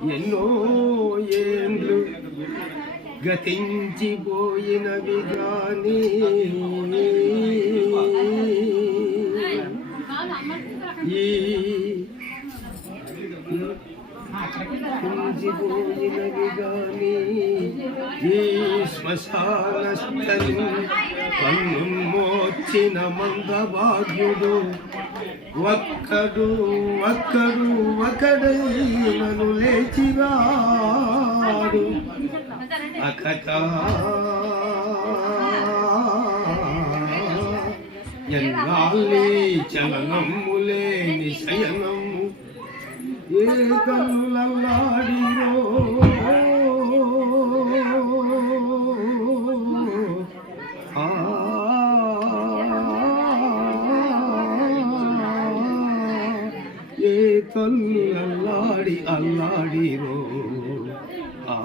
ఎన్నో ఏండ్లు గతించిపోయినవి గాని ఈ గతించిపోయినవి గాని ఈ శ్మశాన స్థలి కన్నుమోచిన మందభాగ్యుడు ఒకడైనను లేచిరాడు అకట ఎన్నాళ్ళీ చలనము లేని శయనము ఏ కనులల్లాడిరో ఏ కళ్ళు అల్లాడిరో ఆ